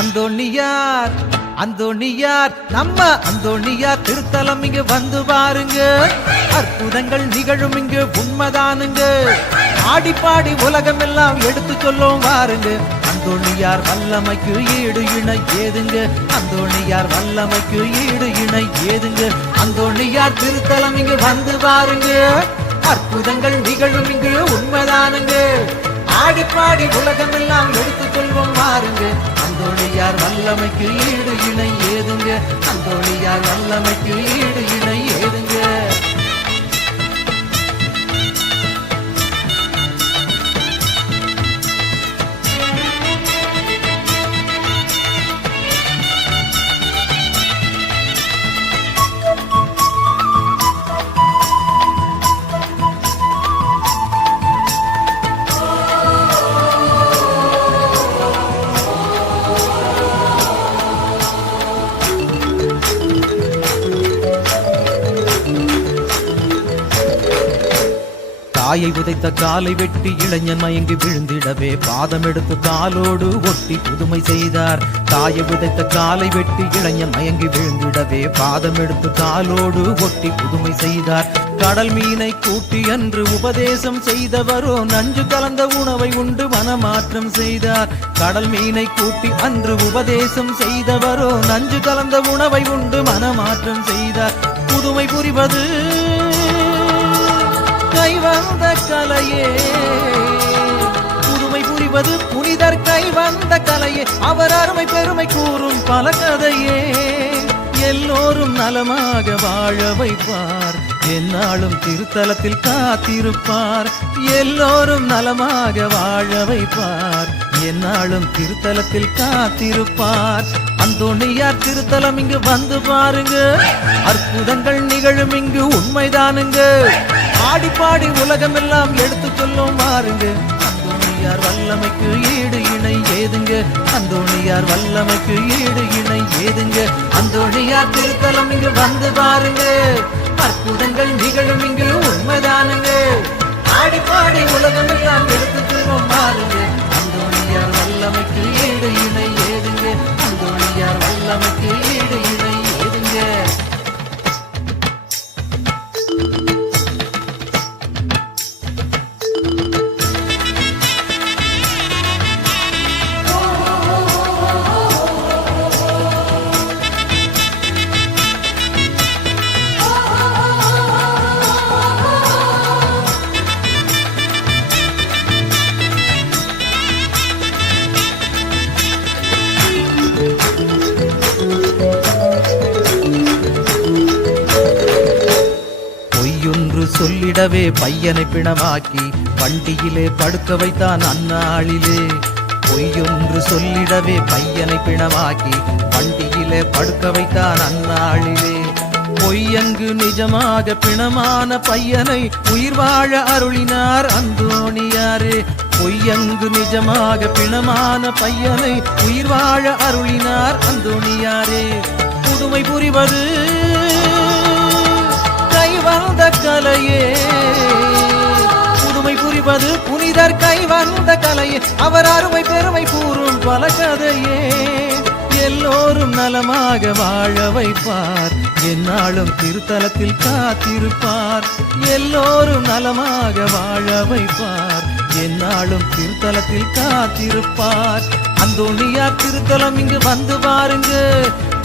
அந்தோணியார் அந்தோணியார் நம்ம அந்தோணியார் திருத்தலம் இங்கு வந்து பாருங்க, அற்புதங்கள் நிகழும் இங்கு உண்மைதானுங்க. ஆடி பாடி உலகம் எல்லாம் எடுத்து சொல்லும் பாருங்க. அந்தோணியார் வல்லமைக்கு ஈடு இணை ஏதுங்க, அந்தோணியார் வல்லமைக்கு ஈடு இணை ஏதுங்க. அந்தோணியார் திருத்தலம் இங்கு வந்து பாருங்க, அற்புதங்கள் நிகழும் இங்கு உண்மைதானுங்க. ஆடி பாடி உலகம் எல்லாம் எடுத்து சொல்வோம் பாருங்க. அந்தோணியார் வல்லமைக்கு ஈடு இணை ஏதுங்க, அந்தோணியார் வல்லமைக்கு ஈடு இணை ஏதுங்க. தாயை உதைத்த காலை வெட்டி இளைஞன் மயங்கி விழுந்திடவே பாதம் எடுத்து காலோடு ஒட்டி புதுமை செய்தார். தாயை உதைத்த காலை வெட்டி இளைஞன் மயங்கி விழுந்திடவே பாதம் எடுத்து காலோடு ஒட்டி புதுமை செய்தார். கடல் மீனை கூட்டி அன்று உபதேசம் செய்தவரோ நஞ்சு கலந்த உணவை உண்டு மனமாற்றம் செய்தார். கடல் மீனை கூட்டி அன்று உபதேசம் செய்தவரோ நஞ்சு கலந்த உணவை உண்டு மனமாற்றம் செய்தார். புதுமை புரிவது கை வந்த கலையே, புதுமை புரிவது புனிதர் கை வந்த கலையே, அவர் அருமை பெருமை கூறும் பல கதையே. எல்லோரும் நலமாக வாழ வைப்பார், என்னாலும் திருத்தலத்தில் காத்திருப்பார். எல்லோரும் நலமாக வாழ வைப்பார், என்னாலும் திருத்தலத்தில் காத்திருப்பார். அந்தோணியார் திருத்தலம் இங்கு வந்து பாருங்க, அற்புதங்கள் நிகழும் இங்கு உண்மைதானுங்க. ஆடி பாடி உலகம் எல்லாம் எடுத்து சொல்லும் பாருங்க. அந்தோணியார் வல்லமைக்கு ஈடு இணை ஏதுங்க, அந்தோணியார் வல்லமைக்கு ஈடு இணை ஏதுங்க. அந்தோணியார் திருத்தலம் இங்கு வந்து பாருங்க, அற்புதங்கள் நிகழும் இங்கு உண்மைதானுங்க. ஆடி பாடி உலகம் எல்லாம் எடுத்து சொல்லும் பாருங்க. அந்தோணியார் வல்லமைக்கு ஈடு இணை ஏதுங்க, அந்தோணியார் வல்லமைக்கு ஈடு இணை ஏதுங்க. சொல்லிடவே பையனை பிணமாக்கி வண்டியிலே படுக்க வைத்தான் அந்நாளிலே. பொய்யொன்று சொல்லிடவே பையனை பிணமாக்கி வண்டியிலே படுக்க வைத்தான் அந்நாளிலே. பொய்யங்கு நிஜமாக பிணமான பையனை உயிர் வாழ அருளினார் அந்தோணியாரே. பொய்யங்கு நிஜமாக பிணமான பையனை உயிர் வாழ அருளினார் அந்தோணியாரே. புதுமை புரிவது கை வந்த கலையே, புதுமை புரிவது புனிதர் கை வந்த கலையே, அவர் அருமை பெருமை கூறும் பல கதையே. எல்லோரும் நலமாக வாழ வைப்பார், என்னாலும் திருத்தலத்தில் காத்திருப்பார். எல்லோரும் நலமாக வாழ வைப்பார், என்னாலும் திருத்தலத்தில் காத்திருப்பார். அந்தோணியார் திருத்தலம் இங்கு வந்து பாருங்க,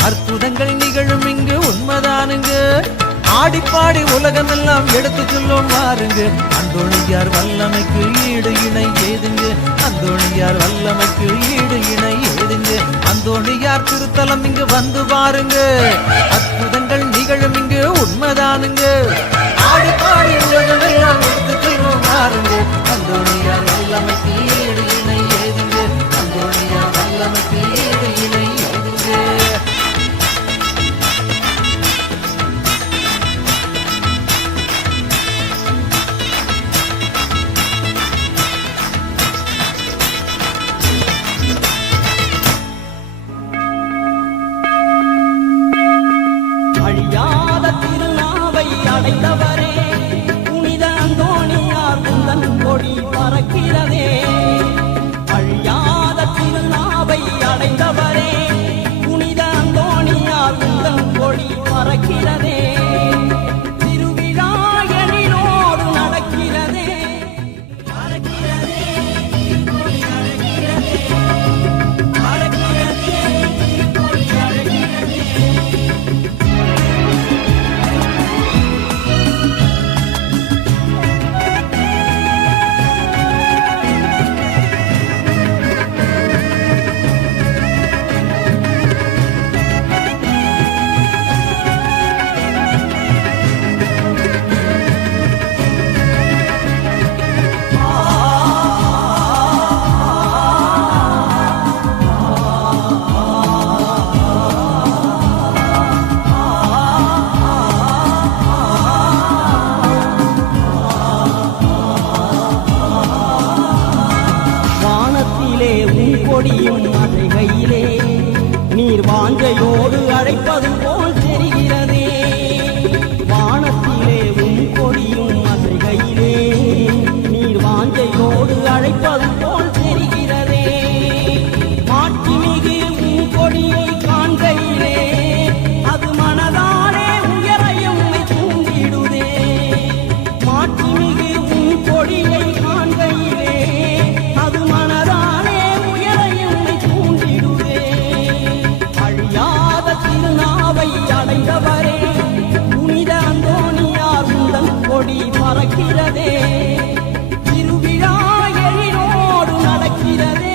அற்புதங்கள் நிகழும் இங்கு உண்மைதானுங்க. ஆடி பாடி உலகம் எல்லாம் எடுத்து சொல்லும் பாருங்க. அந்தோணியார் வல்லமைக்கு ஈடு இணை ஏதுங்க, அந்தோணியார் வல்லமைக்கு ஈடு இணை ஏதுங்க. அந்தோணியார் திருத்தலம் இங்கு வந்து பாருங்க, அற்புதங்கள் நிகழும் இங்கு உண்மைதானுங்க. ஆடி பாடி உலகம் எல்லாம் எடுத்து சொல்லும் பாருங்க. அந்தோணியார் வல்லமைக்கு ஈடு இணை ஏதுங்க, அந்தோணியார் வல்லமைக்கு ஈடு இணை ஏதுங்க. கொடி பறக்கிறதே. அழியாத திருநாவை அடைந்தவரே புனித அந்தோணியார் உந்தன் கொடி பறக்கிறதே. திருவிழா எழிலோடு நடக்கிறதே. கொடியும் அசைகையிலே நீர் வாஞ்சையோடு அழைப்பது போல் தெரிகிறதே. வானத்திலே கொடியும் அசைகையிலே நீர் வாஞ்சையோடு அழைப்பது போல் தெரிகிறதே. மாட்சிமிகு கொடியை காண்கையிலே அது மனதாலே உயரையும் தூண்டிடுதே. மாட்சிமிகு கொடியை காண்கையிலே அது மனதாலே திருநாவை அடைந்தவரே புனித அந்தோணியார் உந்தன் கொடி பறக்கிறதே. திருவிழா எழிலோடு நடக்கிறதே.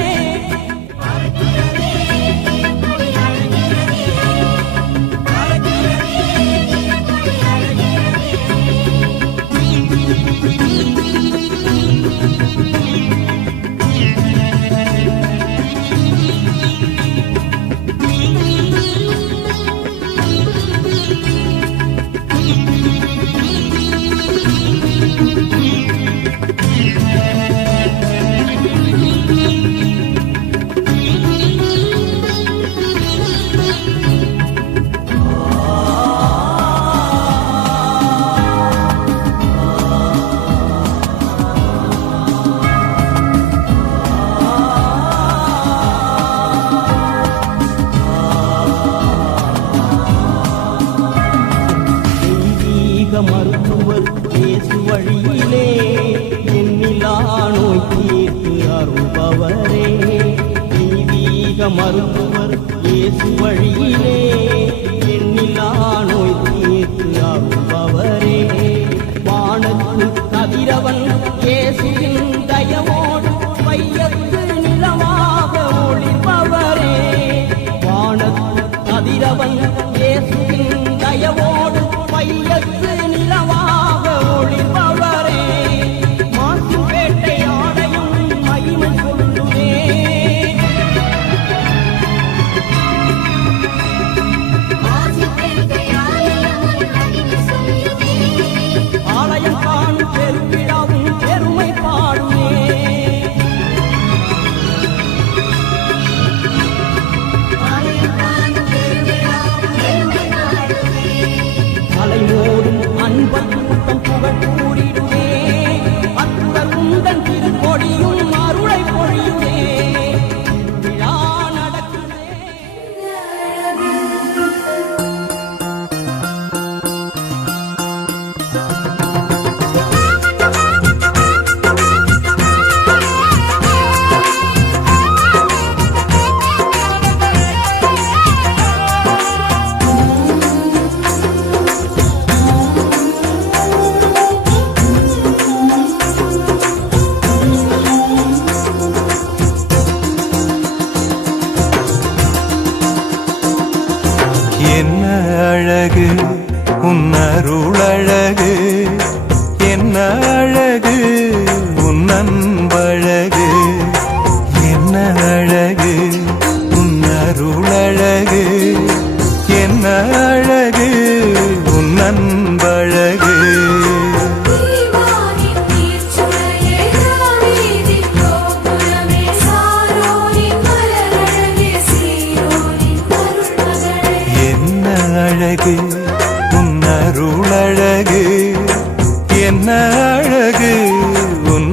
மருத்துவர் இயேசு வழியிலே எண்ணிலா நோய் தீர்த்து அருள்பவரே. தெய்வீக மருத்துவர் இயேசு வழியிலே எண்ணிலா நோய் தீர்த்து அருள்பவரே. வானத்து கதிரவன் இயேசுவின் தயவோடு வையத்து நிலமாக ஒளிர்பவரே. வானத்து கதிரவன் இயேசுவின் தயவோடு வையத்து நிலவாக ஒளிர்பவரே. மாசும் வேட்டை ஆடையும் மகிமை சொல்லுவே. ஆலயம் காணும் பெருவிழாவும் பெருமை பாடுவே. மலைமோடும் அன்பர் கூட்டம் புகழ் கூறிடுவே. அற்புதர் உந்தன் திருக்கொடியும் அருளை பொழியுவே. விழா நடக்குதே. என்ன அழகு உன் அருளழகு, என்ன அழகு உன் அன்பழகு. என்ன அழகு உன் அருளழகு, என்ன அழகு உன் அன்பழகு. அழகு உன் அருளழகு, என்ன அழகு உன்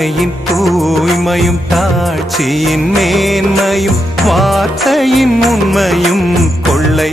உண்மையின் தூய்மையும் தாழ்ச்சியின் மேன்மையும் வார்த்தையின் உண்மையும் கொள்ளை